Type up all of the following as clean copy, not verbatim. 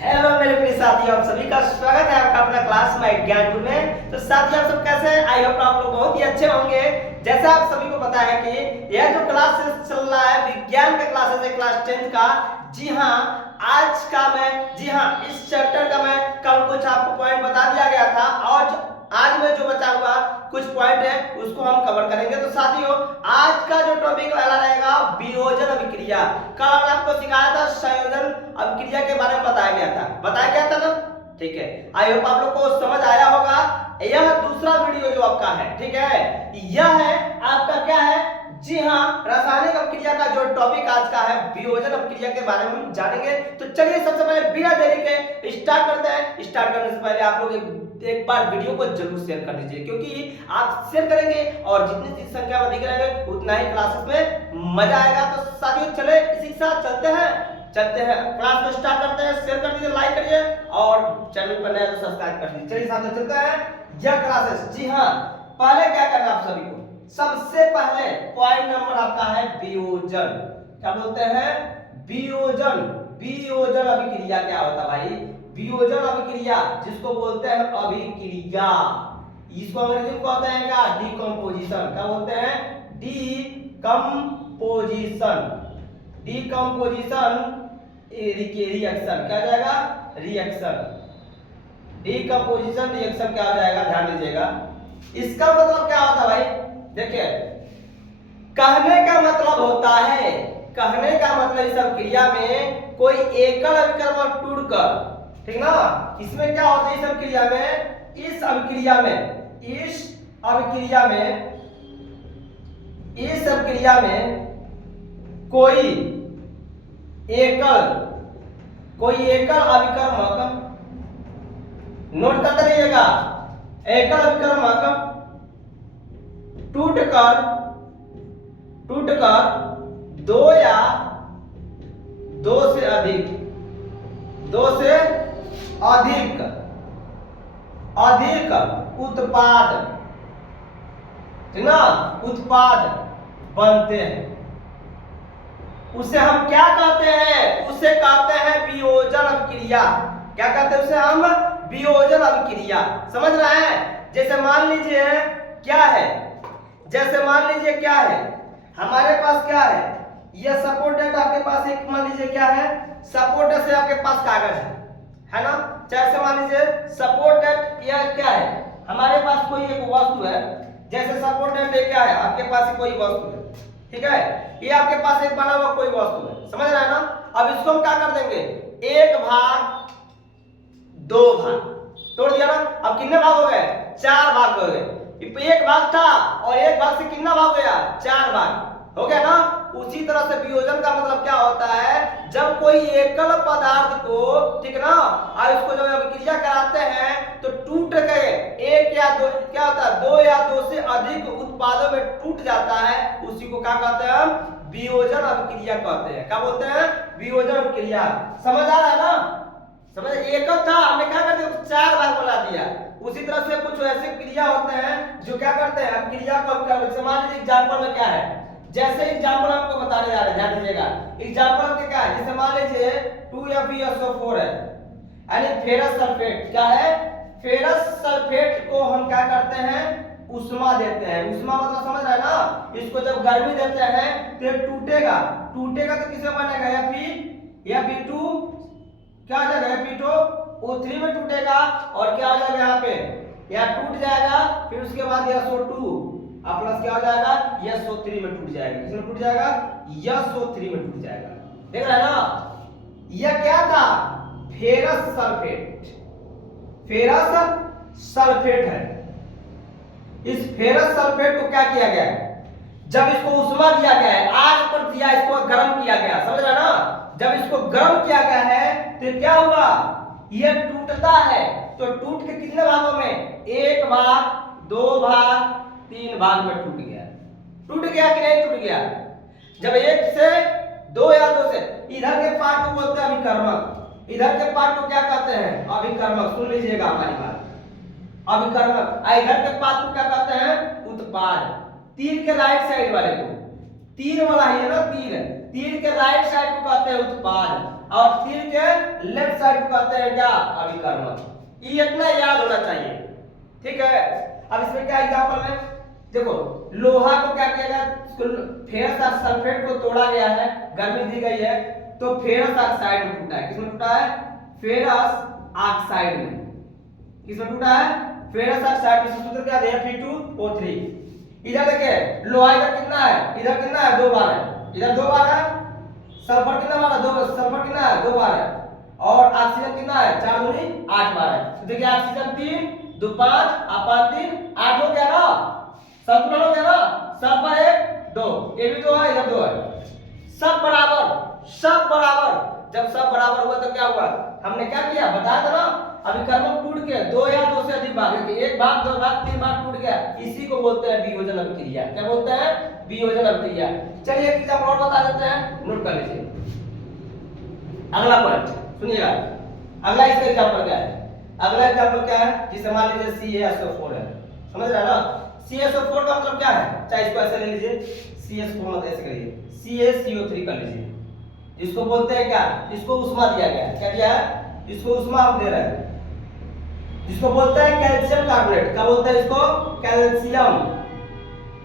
Hello मेरे प्रिय साथियों, आप सभी का स्वागत है आपका अपना क्लास में ज्ञानपुर में। तो साथियों, आप सब कैसे हैं? आई होप आप लोग बहुत ही अच्छे होंगे। जैसा आप सभी को पता है कि यह जो क्लासेस चल रहा है विज्ञान का क्लासेस है क्लास 10 का। जी हाँ, इस चैप्टर का मैं कल कुछ आपको पॉइंट बता दिया गया था और आज में जो बचा हुआ कुछ पॉइंट है उसको हम कवर करेंगे। तो साथियों, आज का जो टॉपिक वाला रहेगा वियोजन अभिक्रिया। कल हमने आपको सिखाया था संयोजन अभिक्रिया के बारे में बताया गया था ना। ठीक है, आई होप आप लोग को समझ आया होगा। यह दूसरा वीडियो जो आपका है, ठीक है, यह है आपका क्या है? जी हाँ, रासायनिक अभिक्रिया का जो टॉपिक आज का है वियोजन अभिक्रिया के बारे में हम जानेंगे। तो चलिए सबसे पहले बिना देरी के स्टार्ट करते हैं। स्टार्ट करने से पहले आप लोग एक बार वीडियो को जरूर शेयर कर लीजिए, क्योंकि आप शेयर करेंगे और जितनी चीज संख्या अधिक रहेंगे उतना ही क्लासेस में मजा आएगा। तो साथियों, चले इसी के साथ चलते हैं क्लास को स्टार्ट करते हैं। शेयर कर दीजिए, लाइक करिए और चैनल पर नए तो सब्सक्राइब कर दीजिए। चलिए साथियों, चलते हैं यह क्लासेस। जी हाँ, पहले क्या करना आप सभी को, सबसे पहले पॉइंट नंबर आपका है वियोजन। क्या बोलते हैं? वियोजन। वियोजन अभिक्रिया क्या होता है भाई? वियोजन अभिक्रिया जिसको बोलते हैं अभिक्रिया, इसको अंग्रेजी में कहते हैं क्या? डिकम्पोजिशन। क्या बोलते हैं? डिकम्पोजिशन। डिकम्पोजिशन रिएक्शन क्या हो जाएगा? रिएक्शन। डिकम्पोजिशन रिएक्शन क्या हो जाएगा? ध्यान दीजिएगा। इसका मतलब क्या होता है भाई? देखिए, कहने का मतलब होता है, कहने का मतलब इस अभिक्रिया में कोई एकल अभिकर्मक टूटकर, ठीक ना, इसमें क्या होता है इस अभिक्रिया में? इस अभिक्रिया में कोई एकल अभिकर्मक, नोट करते रहिएगा, एकल अभिकर्मक टूटकर दो या दो से अधिक उत्पाद, ठीक ना, उत्पाद बनते हैं। उसे हम क्या कहते हैं? उसे कहते हैं वियोजन अभिक्रिया। क्या कहते हैं उसे हम? वियोजन अभिक्रिया। समझ रहे हैं? जैसे मान लीजिए क्या है, हमारे पास क्या है? यह सपोर्टेड, आपके पास एक मान लीजिए क्या है? सपोर्टेड से आपके पास कागज है ना। जैसे मान लीजिए सपोर्टेड, यह क्या है? हमारे पास कोई एक वस्तु है, जैसे सपोर्टेड क्या है? आपके पास कोई वस्तु है, ठीक है, ये आपके पास एक बना हुआ कोई वस्तु है, समझ रहे हैं ना। अब इसको हम क्या कर देंगे? एक भाग दो भाग तोड़ दिया ना। अब कितने भाग हो गए? चार भाग हो गए। एक भाग था और एक भाग से कितना भाग गया? चार भाग हो गया ना। उसी तरह से वियोजन का मतलब क्या होता है? जब कोई एकल पदार्थ को, ठीक ना, और इसको जब अभिक्रिया कराते हैं तो टूट गए एक या दो, क्या होता है? दो या दो से अधिक उत्पादों में टूट जाता है, उसी को क्या कहते हैं? वियोजन अभिक्रिया कहते हैं। क्या बोलते हैं? वियोजन अभिक्रिया। समझ आ रहा है ना? समझ? एकल था, हमने क्या कर दिया? चार भाग बना दिया। उसी तरह से कुछ ऐसे क्रिया होते हैं जो क्या करते हैं? क्रिया को मान लीजिए एग्जांपल में क्या है, जैसे एग्जांपल आपको बताने जा रहे हैं, ध्यान दीजिएगा। एग्जांपल के क्या है? जैसे मान लीजिए 2FeSO4 है, यानी फेरस सल्फेट। क्या है? फेरस सल्फेट को हम क्या करते हैं? उष्मा देते हैं। उष्मा मतलब समझ रहे हैं ना? इसको जब गर्मी देते हैं तो टूटेगा तो किसमें बनेगा? Fe2 क्या हो जाएगा? Fe2O3 में टूटेगा और क्या हो जाएगा? यहाँ पे यह टूट जाएगा, फिर उसके बाद SO2 प्लस क्या हो जाएगा? SO3 में टूट जाएगा। किसमें टूट जाएगा? SO3 में टूट जाएगा। देख रहे हैं ना? यह क्या था? फेरस सल्फेट है। इस फेरस सल्फेट को क्या किया गया है? जब इसको उष्मा दिया गया है, आग पर दिया, इसको गर्म किया गया, समझ रहे ना? जब इसको गर्म किया गया है तो क्या हुआ? यह टूटता है। तो टूट के कितने भागों में? एक भाग, दो भाग, तीन भाग में टूट गया कि नहीं टूट गया? जब एक से दो या दो से, इधर के पार्ट को बोलते हैं अभिकर्मक, इधर के पार्ट को क्या कहते हैं? अभिकर्मक। सुन लीजिएगा हमारी बात, अभिकर्मक। इधर के पार्ट को क्या कहते हैं? उत्पाद। तीर के राइट साइड वाले को, तीर वाला है ना, तीर के राइट साइड को कहते हैं उत्पाद, और तीर के लेफ्ट साइड को कहते हैं क्या, अभिकर्मक। ये इतना याद होना चाहिए, ठीक है। अब इसमें क्या एग्जांपल में देखो, लोहा को क्या किया गया, फेरस सल्फेट को तोड़ा गया है, गर्मी दी गई है, तो फेरस ऑक्साइड में टूटा है। किसमें टूटा है, फेरस ऑक्साइड में। किसमें टूटा है, फेरस ऑक्साइड में। सूत्र क्या है, Fe2O3। इधर देखिए लोहा इधर कितना है, इधर कितना है, 2 बार है, इधर 2 बार है। सल्फर कितना बार है, 2, सल्फर कितना है, 2 बार है। और ऑक्सीजन कितना है, 4 दूनी 8 बार है। तो देखिए ऑक्सीजन 3 2 5 अपान 3 8 हो गया ना, संतुलन हो गया ना। सल्फर 1 2, ये भी 2 है, इधर 2 है, सब बराबर, सब बराबर। जब सब बराबर हुआ तो क्या हुआ, हमने क्या किया बताया था ना, अभिकर्मक टूट के 2 या 2 से अधिक भाग, एक भाग 2 भाग 3 भाग टूट गया, इसी को बोलते हैं वियोजन अभिक्रिया। क्या बोलते हैं, वियोजन अभिक्रिया। चलिए एक एग्जांपल और बता देते हैं, नोट कर लीजिए। अगला पॉइंट सुनिएगा, अगला इसका एग्जांपल क्या है, अगला एग्जांपल क्या है, जिसे मान लीजिए CaSO4 है, समझ रहे हैं ना। CaSO4 का मतलब क्या है, चाहे इसको ऐसे ले लीजिए, CH4 मत ऐसे करिए, CaCO3 कर लीजिए। इसको बोलते हैं क्या, इसको उष्मा दिया गया है, क्या दिया है, इसको उष्मा हम दे रहे हैं, इसको बोलते हैं कैल्शियम कार्बोनेट। क्या बोलते हैं इसको, कैल्शियम,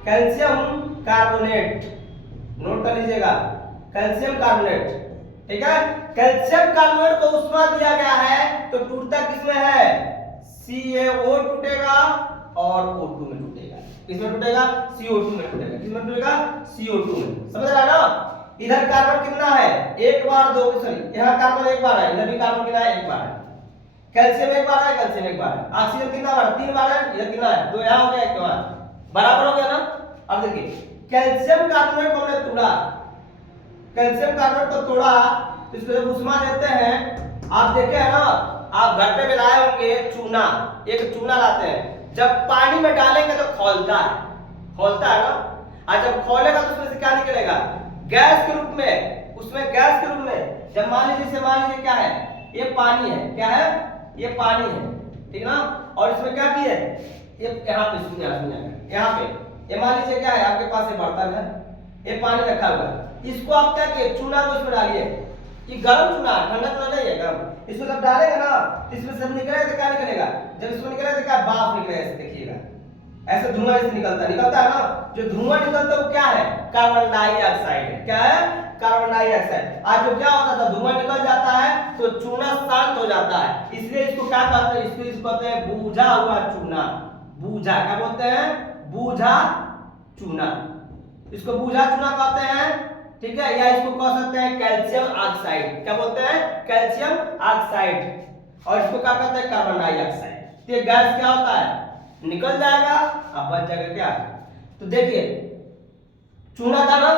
कैल्शियम कार्बोनेट, नोट कर लीजिएगा, कैल्शियम कार्बोनेट, ठीक है। कैल्शियम कार्बोनेट को उष्मा दिया गया है तो टूटता किसमें है, CaO टूटेगा और O2 में टूटेगा। किसमें टूटेगा, CO2 में टूटेगा। किसमें टूटेगा, CO2 में, समझ रहा है ना। इधर कार्बन कितना है, 1 बार 2, सॉरी यहाँ कार्बन 1 बार है, इधर भी कार्बन कितना है, 1 बार है। कैल्शियम 1 बार है, कैल्शियम 1 बार है। ऑक्सीजन कितना बार, 3 बार है, इधर कितना है, 2 यहाँ हो गया, 1 वहां, बराबर हो गया ना। अब देखिए कैल्शियम कार्बोनेट को हमने तोड़ा, कैल्शियम कार्बोनेट को तोड़ा, तो इसको जब उष्मा देते हैं, आप देखे हैं ना, आप घर पे मिलाए होंगे चूना, एक चूना लाते हैं, जब पानी में डालेंगे तो खौलता है, खौलता है ना। और जब खौलेगा तो उसमें से क्या निकलेगा, गैस के रूप में, उसमें गैस के रूप में। जब मान लीजिए क्या है, ये पानी है, क्या है, ये पानी है, ठीक ना। और इसमें क्या की है, ये यहाँ पे सुनिए, यहाँ पे ये मान लीजिए क्या है, आपके पास ये बर्तन है, ये पानी रखा हुआ है, इसको आप क्या किए, चूना को इसमें डालिए, ये गर्म चूना, ठंडा चूना नहीं है, गर्म। इसको जब डालेंगे ना तो इसमें सब निकलेगा, तो क्या निकलेगा, जब इसमें निकलेगा तो क्या, भाप निकलेगा, ऐसे देखिएगा, ऐसे धुआं इससे निकलता है ना। जो धुआं निकलता है वो क्या है, कार्बन डाइऑक्साइड है। क्या है, कार्बन डाइऑक्साइड। आज जो क्या होता था, धुआं निकल जाता है तो चूना शांत हो जाता है, इसलिए इसको क्या कहते हैं, इसको कहते हैं बूझा हुआ चूना। बूझा, क्या बोलते हैं, बूझा चूना, इसको बूझा चूना कहते हैं, ठीक है। या इसको कह सकते हैं कैल्शियम ऑक्साइड। क्या बोलते हैं, कैल्शियम ऑक्साइड। और इसको क्या कहते हैं, कार्बन डाइऑक्साइड। ये गैस क्या होता है, निकल जाएगा, अब बच जाएगा क्या। तो देखिए चूना था ना,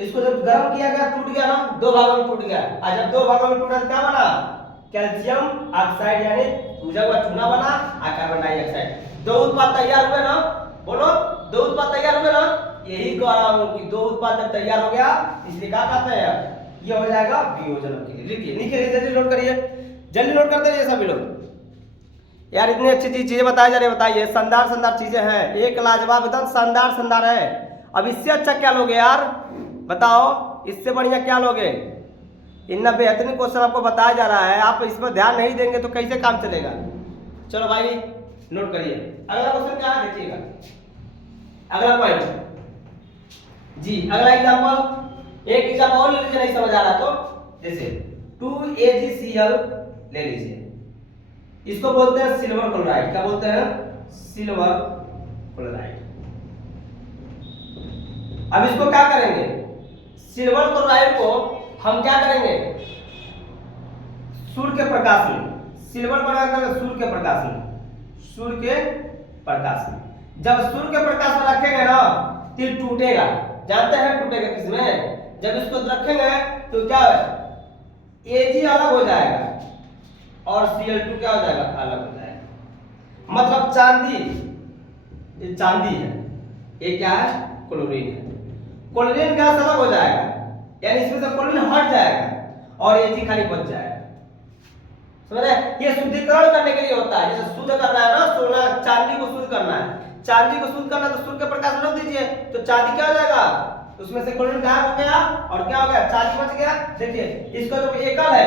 इसको जब गर्म किया गया टूट गया ना, 2 भागों में टूट गया। और जब 2 भागों में टूटा तो क्या बना, कैल्शियम ऑक्साइड, यानी बूझा हुआ चूना बना और कार्बन डाइऑक्साइड। 2 उत्पाद तैयार हुए ना, बोलो 2 उत्पाद तैयार हुए ना। यही कह रहा हूं कि 2 उत्पाद जब तैयार हो गया, इसलिए क्या कहते हैं, ये हो जाएगा वियोजन अभिक्रिया। लिखिए लिखिए, जल्दी नोट करिए, जल्दी नोट करते रहिए सभी लोग। यार इतनी अच्छी चीजें बताई जा रही है, बताइए, शानदार शानदार चीजें हैं, एक लाजवाब एकदम शानदार शानदार है। अब इससे अच्छा क्या लोगे यार, बताओ, इससे बढ़िया क्या लोगे। इतना बेहतरीन क्वेश्चन आपको बताया जा रहा है, आप इस पर ध्यान नहीं देंगे तो कैसे काम चलेगा। चलो भाई नोट करिए, अगला क्वेश्चन क्या है देखिएगा, अगला पॉइंट जी, अगला एग्जांपल, एक एग्जांपल और ले लीजिए, नहीं समझ आ रहा तो, जैसे 2AgCl ले लीजिए, इसको बोलते हैं सिल्वर क्लोराइड। क्या बोलते हैं, सिल्वर क्लोराइड। अब इसको क्या करेंगे, सिल्वर क्लोराइड को हम क्या करेंगे, सूर्य के प्रकाश में, सिल्वर क्लोराइड सूर्य के प्रकाश में, सूर्य के प्रकाश में, जब सूर्य के प्रकाश में रखेंगे ना तो टूटेगा, जानते हैं टूटेगा किसमें, जब इसको रखेंगे तो क्या है, Ag अलग हो जाएगा और Cl2 क्या हो जाएगा, अलग हो जाएगा। मतलब चांदी, ये चांदी है, ये क्या है, क्लोरीन है, क्लोरीन गैस अलग हो जाएगा, यानी इसमें से क्लोरीन हट जाएगा और Ag खाली बच जाएगा। समझ रहे, ये शुद्धिकरण करने के लिए होता है, जैसे शुद्ध करना है ना, सोना चांदी को शुद्ध करना है, चांदी को शुद्ध करना तो सूर्य के प्रकाश में रख दीजिए तो चांदी क्या हो जाएगा, तो उसमें से कोलन गायब हो गया और क्या हो गया, चार्ज बच गया। देखिए इसका जो एकल है,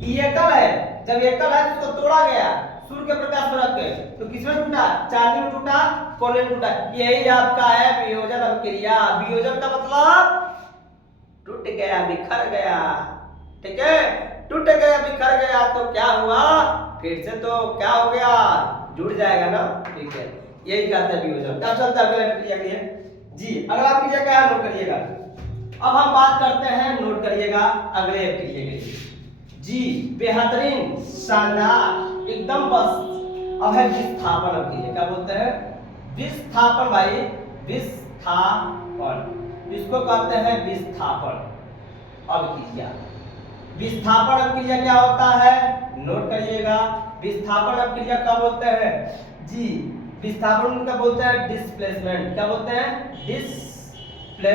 ये एकल है, जब एकल है तो उसको तोड़ा गया सूर्य के प्रकाश में रख के, तो किसमें टूटा, चार्जिंग में टूटा, कोलन टूटा। यही आपका है वियोजन अभिक्रिया। वियोजन का मतलब टूट गया, बिखर गया, ठीक है, टूट गया, बिखर गया तो क्या हुआ, फिर से तो क्या हो गया, जुड़ जाएगा ना, ठीक है, यही कहते हैं वियोजन। क्या चलता है अगले क्रिया के लिए जी, अगला क्रिया क्या है, नोट करिएगा। अब हम बात करते हैं, नोट करिएगा अगले क्रिया के लिए जी, बेहतरीन, शानदार, एकदम बस। अब है विस्थापन अभिक्रिया। क्या बोलते हैं, विस्थापन भाई, विस्थापन, इसको कहते हैं विस्थापन अभिक्रिया। विस्थापन अभिक्रिया क्या होता है, नोट करिएगा। विस्थापन अभिक्रिया क्या बोलते हैं जी, विस्थापन का बोलते हैं डिस्प्लेसमेंट। क्या बोलते हैं, डिस्प्लेसमेंट,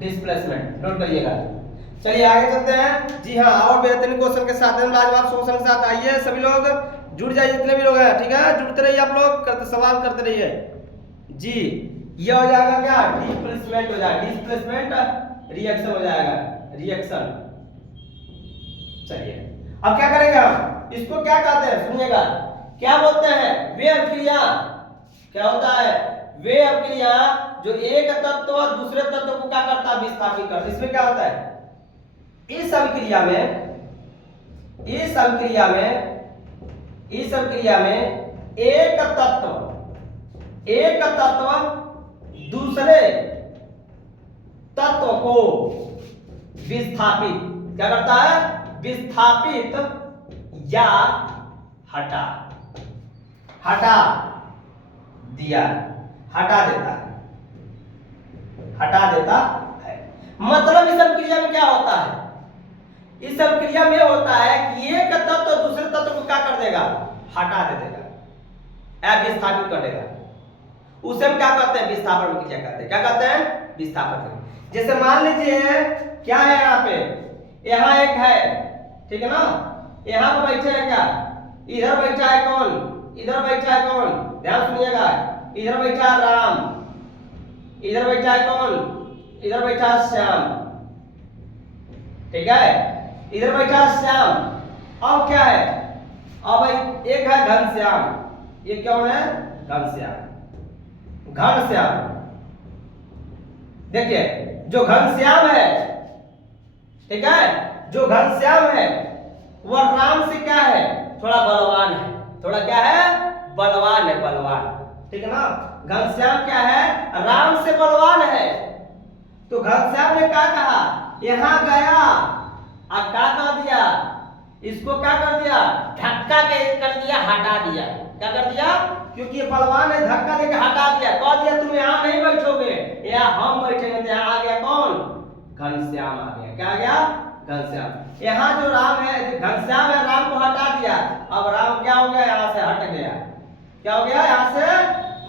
डिस्प्लेसमेंट, नोट करिएगा। चलिए आगे चलते हैं जी। हाँ, और बेहतरीन क्वेश्चन के साथ, लाजवाब क्वेश्चन के साथ आइए सभी लोग, जुड़ जाइए जितने भी लोग हैं, ठीक है, जुड़ते रहिए आप लोग, करते सवाल करते रहिए जी। ये हो जाएगा क्या, डिस्प्लेसमेंट हो जाएगा, डिस्प्लेसमेंट रिएक्शन हो जाएगा, रिएक्शन। चलिए अब क्या करेंगे हम, इसको क्या कहते हैं सुनिएगा, क्या बोलते हैं, वे अभिक्रिया। क्या होता है, वे अभिक्रिया जो एक तत्व दूसरे तत्व को क्या करता है, विस्थापित करता है। इसमें क्या होता है, इस अभिक्रिया में, इस अभिक्रिया में, इस अभिक्रिया में एक तत्व दूसरे तत्व को विस्थापित क्या करता है, विस्थापित या हटा दिया, हटा देता है, हटा देता है। मतलब इस अभिक्रिया में क्या होता है, इस अभिक्रिया में होता है कि एक तत्व दूसरे तत्व को क्या कर देगा, हटा दे देगा, विस्थापित कर देगा। उसे हम क्या कहते हैं, विस्थापन अभिक्रिया कहते हैं। क्या कहते हैं, विस्थापन। जैसे मान लीजिए क्या है, यहाँ पे, यहाँ एक है, ठीक है ना, यहाँ पे बैठे हैं क्या, इधर बैठा है कौन, इधर बैठा है कौन, ध्यान सुनिएगा, इधर बैठा है राम, इधर बैठा है कौन, इधर बैठा है श्याम, ठीक है, इधर बैठा है श्याम। अब क्या है, अब एक है घनश्याम, ये कौन है, घनश्याम, घनश्याम। देखिए जो घनश्याम है, ठीक है, जो घनश्याम है वह राम से क्या है, थोड़ा बलवान है, थोड़ा क्या है, बलवान है, बलवान, ठीक है ना। घनश्याम क्या है, राम से बलवान है। तो घनश्याम ने क्या कहा, यहां गया और क्या कर दिया, इसको क्या कर दिया, धक्का के कर दिया, हटा दिया। क्या कर दिया, क्योंकि ये बलवान है, धक्का देके हटा दिया, कह दिया तुम यहाँ नहीं बैठोगे, यहाँ हम बैठेंगे। तो यहाँ आ गया कौन, घनश्याम आ गया। क्या आ गया, घनश्याम। यहाँ जो राम है, घनश्याम है, राम को हटा दिया, अब राम क्या हो गया, यहाँ से हट गया। क्या हो गया, यहाँ से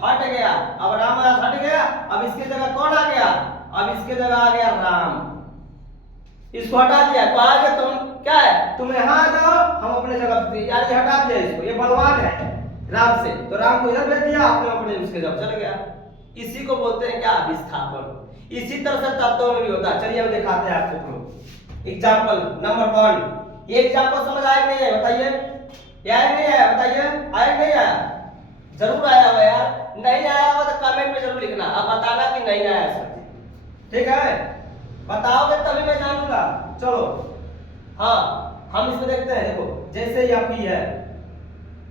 हट गया, अब राम यहाँ हट गया। अब इसकी जगह कौन आ गया, अब इसकी जगह आ गया राम, इसको हटा दिया। कहा कि तुम क्या है, तुम यहाँ आ जाओ, हम अपने जगह यानी हटा दिया इसको, ये बलवान है राम से, तो राम को इधर भेज दिया, आपने अपने उसके जगह चल गया। इसी को बोलते हैं क्या, विस्थापन। इसी तरह से तत्वों में भी होता है। चलिए हम दिखाते हैं आपको एग्जाम्पल नंबर 1। ये एग्जाम्पल समझ आया नहीं है, बताइए, आया नहीं आया, बताइए, आया नहीं आया, जरूर आया होगा यार, नहीं आया होगा तो कमेंट में जरूर लिखना, अब बताना कि नहीं आया सर, ठीक है, बताओगे तभी मैं जानूंगा। चलो हाँ, हम इसमें देखते हैं, देखो जैसे यह पी है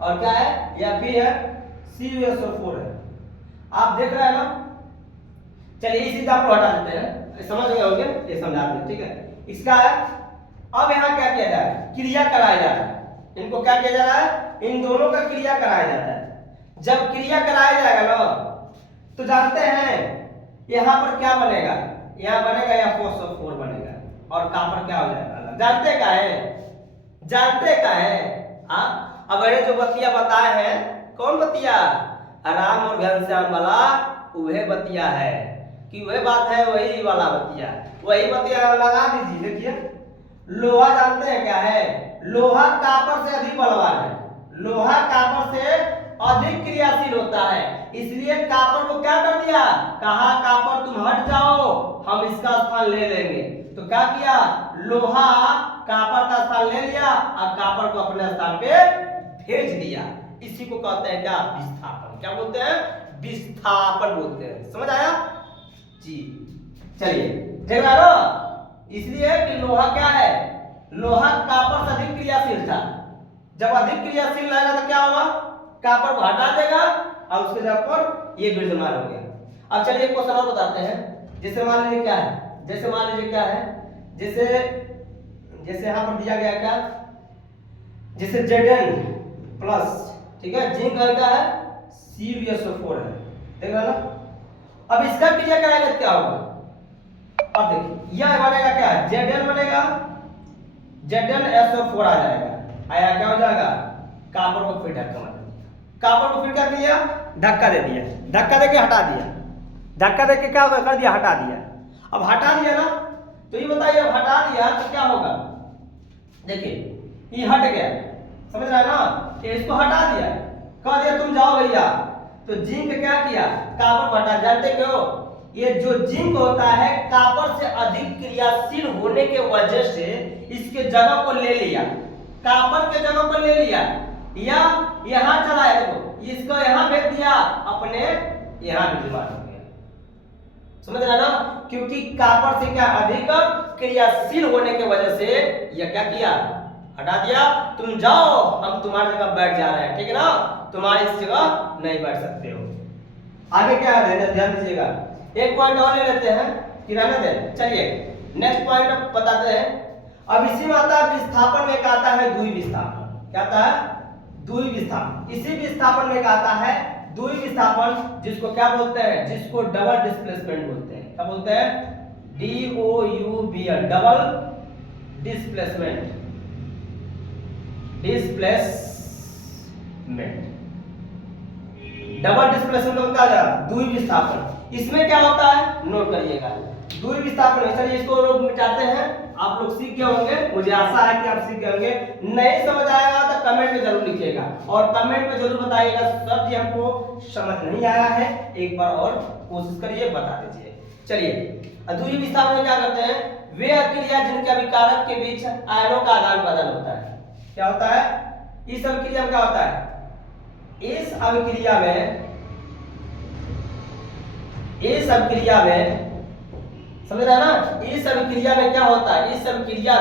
और क्या है, यह पी है, CuSO4 है, आप देख रहे हैं ना। चलिए इस एग्जाम्पल हटा देते हैं, समझ गए होंगे, ये समझा दें, ठीक है। इसका है, अब यहाँ क्या किया जाए, क्रिया कराया जाता है, इनको क्या किया जा रहा है, इन दोनों का क्रिया कराया जाता है। जब क्रिया कराया जाएगा ना, तो जानते हैं यहाँ पर क्या बनेगा, यहाँ बनेगा या FOSO4 बनेगा, और कहाँ पर क्या हो जाएगा, जानते का है, जानते का है। हाँ, अब ये जो बतिया बताए हैं, कौन बतिया, राम और घनश्याम वाला वह बतिया है, कि वह बात है, वही वाला बतिया, वही बतिया लगा दीजिए। देखिए लोहा जानते हैं क्या है, लोहा कापर से अधिक बलवान है, लोहा कापर से अधिक क्रियाशील होता है, इसलिए कॉपर को क्या कर दिया, कहा कॉपर तुम हट जाओ, हम इसका स्थान ले लेंगे। तो क्या किया, लोहा कॉपर का स्थान ले लिया और कॉपर को अपने स्थान पे भेज दिया। इसी को कहते हैं क्या, विस्थापन। क्या बोलते हैं, विस्थापन बोलते हैं। समझ आया जी। चलिए देख रहा ना, इसलिए कि लोहा क्या है, लोहा कॉपर से अधिक क्रियाशील था। जब अधिक क्रियाशील रहेगा तो क्या होगा, कॉपर को हटा देगा और उसके जगह पर ये विद्यमान हो गया। अब चलिए एक क्वेश्चन और बताते हैं। जैसे मान लीजिए क्या है, जैसे मान लीजिए क्या है, जैसे जैसे यहां पर दिया गया क्या, जैसे Zn प्लस, ठीक है, जिंक का है CuSO4 है, देख रहा ना। अब इसका क्रिया कराएगा क्या होगा, अब देखिए यह बनेगा क्या, Zn बनेगा, ZnSO4 आ जाएगा, आया क्या हो जाएगा, कॉपर को फिर धक्का मार दिया, कॉपर को फिर क्या किया, धक्का दे दिया, धक्का देके हटा दिया, धक्का देके क्या कर दिया, हटा दिया। अब हटा दिया ना, तो ये बताइए अब हटा दिया तो क्या होगा, देखिए ये हट गया, समझ रहा है ना, ये इसको हटा दिया, कह दिया तुम जाओ भैया। तो जिंक क्या किया, कॉपर को हटा, जानते क्यों, ये जो जिंक होता है कॉपर से अधिक क्रियाशील होने के वजह से इसके जगह को ले लिया, कॉपर के जगह को ले लिया, या यहां चला है, देखो इसको यहां भेज दिया, अपने यहां विद्यमान हो गया। समझ रहे ना, क्योंकि कॉपर से क्या अधिक क्रियाशील होने के वजह से यह क्या किया, हटा दिया, तुम जाओ हम तुम्हारी जगह बैठ जा रहे हैं, ठीक है ना, तुम्हारी इस जगह नहीं बैठ सकते हो। आगे क्या है, ध्यान दीजिएगा, एक पॉइंट और ले लेते हैं कि रहने दें। चलिए नेक्स्ट पॉइंट बताते हैं। अब इसी में आता है विस्थापन में आता है द्वि विस्थापन। क्या आता है, द्वि विस्थापन। इसी विस्थापन में आता है द्वि विस्थापन, जिसको क्या बोलते हैं, जिसको डबल डिस्प्लेसमेंट बोलते हैं। क्या बोलते हैं, DOUBL, double displacement, double displacement होता है द्वि विस्थापन। इसमें क्या होता है, नोट करिएगा, द्वि विस्थापन में। चलिए इसको लोग मिटाते हैं, आप लोग सीख गए होंगे, मुझे आशा है कि आप सीख गए होंगे। नहीं समझ आएगा तो कमेंट में जरूर लिखिएगा और कमेंट में जरूर बताइएगा सर जी हमको समझ नहीं आया है, एक बार और कोशिश करिए, बता दीजिए। चलिए द्वि विस्थापन में क्या करते हैं, वे अभिक्रिया जिनके अभिकारक के बीच आयनों का आदान प्रदान होता है। क्या होता है, इस अभिक्रिया में क्या होता है, इस अभिक्रिया में समझ रहे हैं ना, इस अभिक्रिया में क्या होता है, इस अभिक्रिया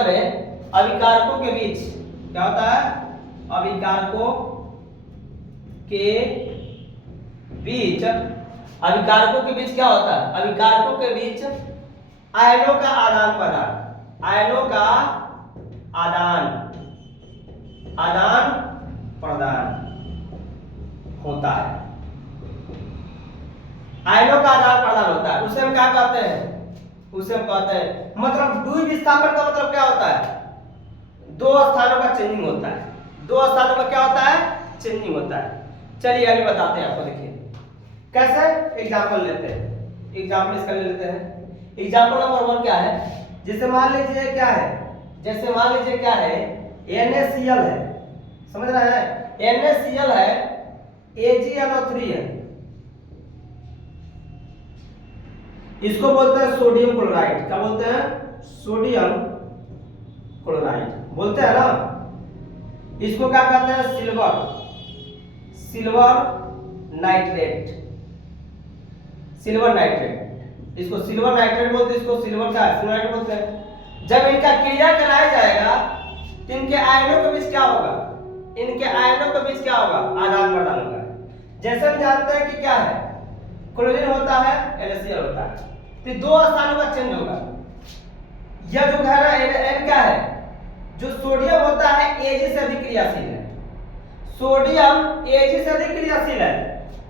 में अभिकारकों के बीच क्या होता है, अभिकारकों के बीच क्या होता है, अभिकारकों के बीच आयनों का आदान प्रदान, आयनों का आदान प्रदान होता है, आयनों का आदान प्रदान होता है। उसे हम क्या कहते हैं, उसे हम कहते हैं, मतलब द्वि विस्थापन का मतलब क्या होता है, दो स्थानों का चेंजिंग होता है, दो स्थानों का क्या होता है, चेंजिंग होता है। चलिए अभी बताते हैं आपको, देखिए कैसे, एग्जांपल लेते हैं, एग्जांपल इसका ले लेते हैं। एग्जांपल नंबर 1 क्या है, जैसे मान लीजिए क्या है, जैसे मान लीजिए क्या है, NaCl है, समझ रहे हैं, NaCl है, AgNO3 है, इसको बोलते हैं सोडियम क्लोराइड। क्या बोलते हैं, सोडियम क्लोराइड बोलते हैं ना। इसको क्या कहते हैं, सिल्वर नाइट्रेट, इसको सिल्वर नाइट्रेट बोलते हैं, इसको सिल्वर का नाइट्रेट बोलते हैं। जब इनका क्रिया कराया जाएगा तो इनके आयनों के बीच क्या होगा, इनके आयनों के बीच क्या होगा, आदान प्रदान होगा। जैसे हम जानते हैं कि क्या है, क्लोरीन होता है, NaCl होता है, तो दो स्थानों का चेंज होगा। यह जो है ना N क्या है, जो सोडियम होता है Ag से अधिक क्रियाशील है, सोडियम Ag से अधिक क्रियाशील है,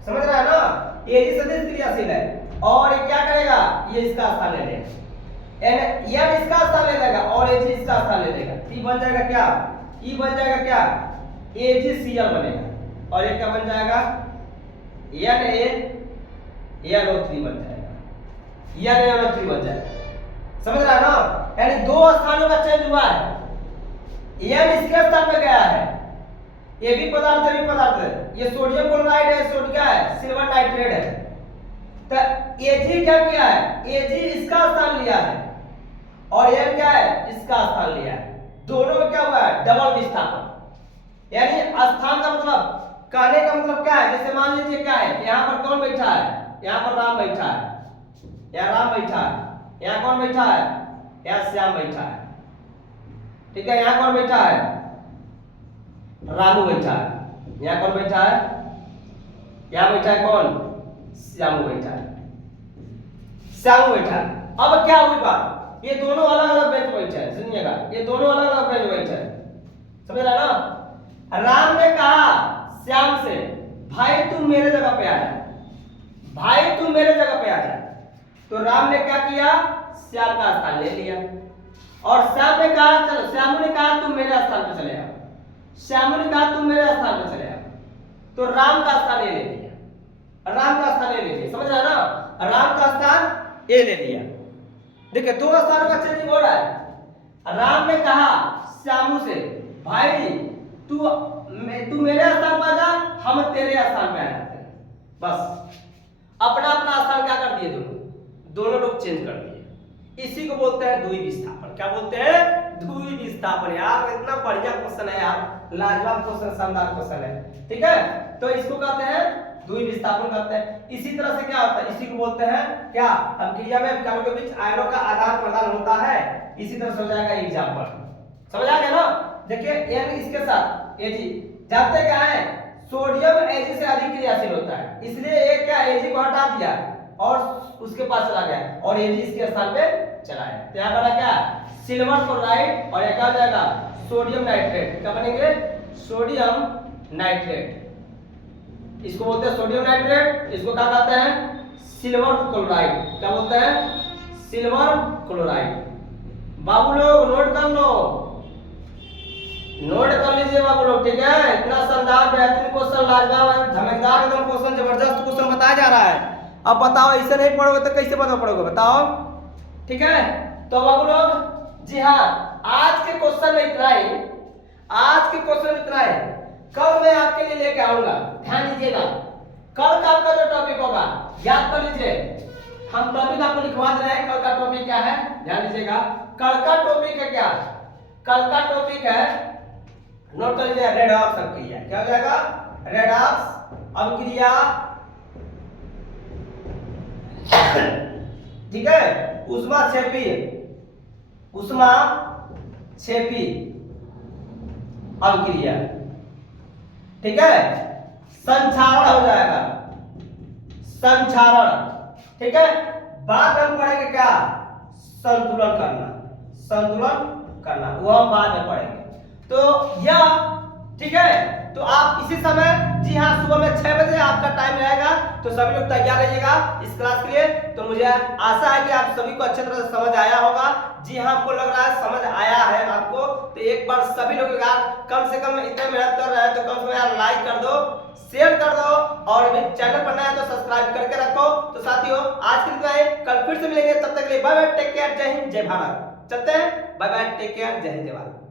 समझ रहा है ना, Ag से अधिक क्रियाशील है, और ये क्या करेगा, ये इसका स्थान ले लेगा, N इसका स्थान ले लेगा और Ag इसका स्थान ले लेगा, E बन जाएगा क्या, E बन जाएगा क्या, AgCl बनेगा, और ये क्या बन जाएगा, NaNO3 बन जाएगा, NaNO3 बन जाएगा। समझ रहा है ना, यानी दो स्थानों का चेंज हुआ है, N इसके स्थान पे गया है, ये भी पदार्थ है, भी पदार्थ है। ये सोडियम क्लोराइड है, सोडियम क्या है, सिल्वर नाइट्रेट है। तो Ag क्या किया है, Ag इसका स्थान लिया है और N क्या है, इसका स्थान लिया है। दोनों में क्या हुआ है, डबल विस्थापन। यानी स्थान का मतलब, कहने का मतलब क्या है, जैसे मान लीजिए क्या है, यहाँ पर कौन बैठा है, यहाँ पर राम बैठा है, यहाँ राम बैठा है, यहाँ कौन बैठा है, यहाँ श्याम बैठा है। ठीक है, यहाँ कौन बैठा है, रामू बैठा है। यहाँ कौन बैठा है, यहाँ बैठा है कौन, श्यामू बैठा है, श्यामू बैठा है। अब क्या हुई बात, ये दोनों अलग अलग बेंच बैठे हैं, सुनिएगा, ये दोनों अलग अलग बेंच बैठे हैं, समझ रहा ना। राम ने कहा श्याम से, भाई तू मेरे जगह पे आ जा, भाई तू मेरे जगह पे आ जा। तो राम ने क्या किया, श्याम का स्थान ले लिया। और श्याम ने कहा, चलो, श्यामू ने कहा तुम मेरे स्थान पे चले आओ, श्यामू ने कहा तुम मेरे स्थान पे चले आओ। तो राम का स्थान ये ले लिया, राम का स्थान ये ले लिया, समझ रहा ना, राम का स्थान ये ले लिया। देखिए दो स्थानों का चेंजिंग हो रहा है। राम ने कहा श्यामू से, भाई तू मेरे स्थान पर जा, हम तेरे स्थान पे आ जाते हैं। बस अपना अपना स्थान क्या कर दिए, दोनों लोग चेंज कर दिए। इसी को बोलते हैं द्वि विस्थापन। क्या बोलते हैं, द्वि विस्थापन। यार इतना बढ़िया क्वेश्चन है यार, लाजवाब क्वेश्चन, शानदार क्वेश्चन है। ठीक है, तो इसको कहते हैं द्वि विस्थापन कहते हैं। इसी तरह से क्या होता है, इसी को बोलते हैं क्या, अभिक्रिया में अभिकारकों के बीच आयनों का आदान प्रदान होता है। इसी तरह से हो जाएगा एग्जांपल, समझ आ गया ना। देखिए N इसके साथ Ag जाते क्या है, सोडियम Ag से अधिक क्रियाशील होता है, इसलिए एक क्या Ag को हटा दिया और उसके पास चला गया और Ag इसके स्थान पे चला है। तो यहाँ बना क्या, सिल्वर क्लोराइड और क्या हो जाएगा, सोडियम नाइट्रेट। क्या बनेंगे, सोडियम नाइट्रेट। इसको बोलते हैं सोडियम नाइट्रेट, इसको क्या कहते हैं, सिल्वर क्लोराइड। क्या बोलते हैं, सिल्वर क्लोराइड। बाबू लोग नोट कर लो, नोट कर लीजिए बाबू लोग। ठीक है, इतना शानदार बेहतरीन क्वेश्चन, लाजवाब धमाकेदार एकदम क्वेश्चन, जबरदस्त क्वेश्चन बताया जा रहा है। अब बताओ, ऐसे नहीं पढ़ोगे तो कैसे पढ़ोगे, बताओ। ठीक है, तो बाबू लोग जी हाँ, आज के क्वेश्चन में इतना ही, आज के क्वेश्चन में इतना है। कल मैं आपके लिए लेके आऊंगा, ध्यान दीजिएगा। कल का आपका जो टॉपिक होगा याद कर लीजिए, हम टॉपिक आपको लिखवा दे रहे हैं। कल का टॉपिक क्या है, ध्यान दीजिएगा। कल का टॉपिक है क्या, कल का टॉपिक है, नोट कर लीजिए, रेडॉक्स अभिक्रिया। क्या हो जाएगा, रेडॉक्स अभिक्रिया। ठीक है, ऊष्माक्षेपी, ऊष्माक्षेपी अभिक्रिया। ठीक है, संक्षारण हो जाएगा, संक्षारण। ठीक है, बाद में हम पढ़ेंगे क्या, संतुलन करना, संतुलन करना, वो हम बाद में पढ़ेंगे। तो यह ठीक है, तो आप इसी समय, जी हाँ, सुबह में 6 बजे आपका टाइम रहेगा, तो सभी लोग तैयार रहिएगा इस क्लास के लिए। तो मुझे आशा है कि आप सभी को अच्छी तरह से समझ आया होगा। जी हाँ, हमको लग रहा है समझ आया है आपको। तो एक बार सभी लोग यार, कम से कम इतने मेहनत कर रहे हैं तो कम से कम यार लाइक कर दो, शेयर कर दो, और अभी चैनल पर नया है तो सब्सक्राइब करके रखो। तो साथियों, आज के लिए कल फिर से मिलेंगे, तब तक के लिए बाय बाय, टेक केयर, जय हिंद, जय भारत। चलते हैं, बाय बाय, टेक केयर, जय हिंद, जय भारत।